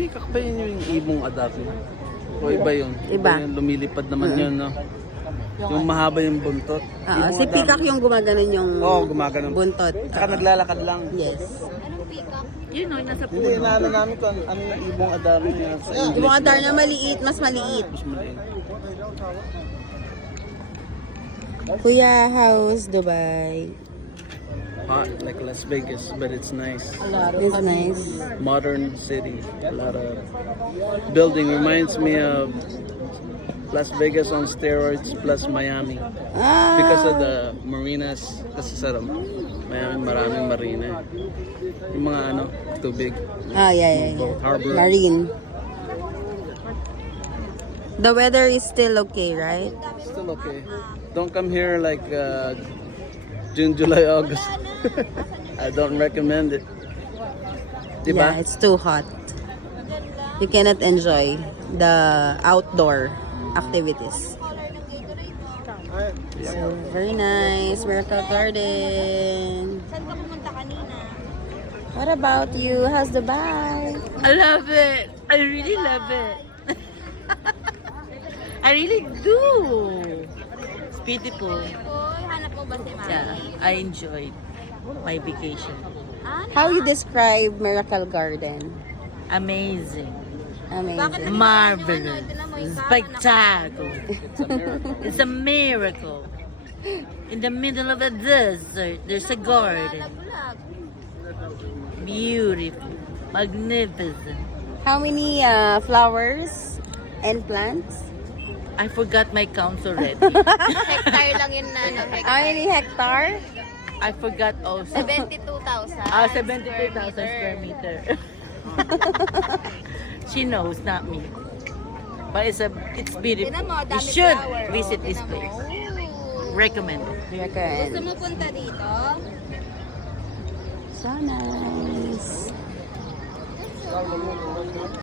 peacock ba yun yung ibong adapt na? O iba yun? Iba. Yun, lumilipad naman yun, no? Yung mahaba yung buntot. Oo, si peacock yung gumaganon yung Oo, gumagano. buntot. Tsaka naglalakad lang. Yes. Yun o, nasa Hindi, puno. inaano namin kung ano yung ibong adapt niya sa English. Yung adar na maliit, mas maliit. Mas maliit. Kuya House, Dubai. Hot, like Las Vegas, but it's nice. It's nice. Modern city. A lot of building. Reminds me of Las Vegas on steroids plus Miami. Because of the marinas. Kasi sa Miami, maraming marina. Yung mga ano, tubig. Yeah. Harbor. Marine. The weather is still okay, right? Still okay. Don't come here like June, July, August. I don't recommend it. Diba? Yeah, it's too hot. You cannot enjoy the outdoor activities. So, very nice. Miracle Garden. Saan ka pumunta kanina? What about you? How's Dubai? I love it. I really love it. I really do. It's beautiful. Uy, hanap mo ba si Mami? Yeah, I enjoyed my vacation. How you describe Miracle Garden? Amazing. Amazing. Marvelous. Spectacular. It's a miracle. In the middle of a desert, there's a garden. Beautiful. Magnificent. How many flowers and plants? I forgot my counts already. Hectare lang yun na, ano, How many hectare? I forgot also. 72,000. 72,000 square meter. She knows, not me. But it's beautiful. Tingnan mo, You dami should flower. visit this Tingnan place. mo. Ooh. Recommend it. Gusto Recommend. mo punta dito? So nice.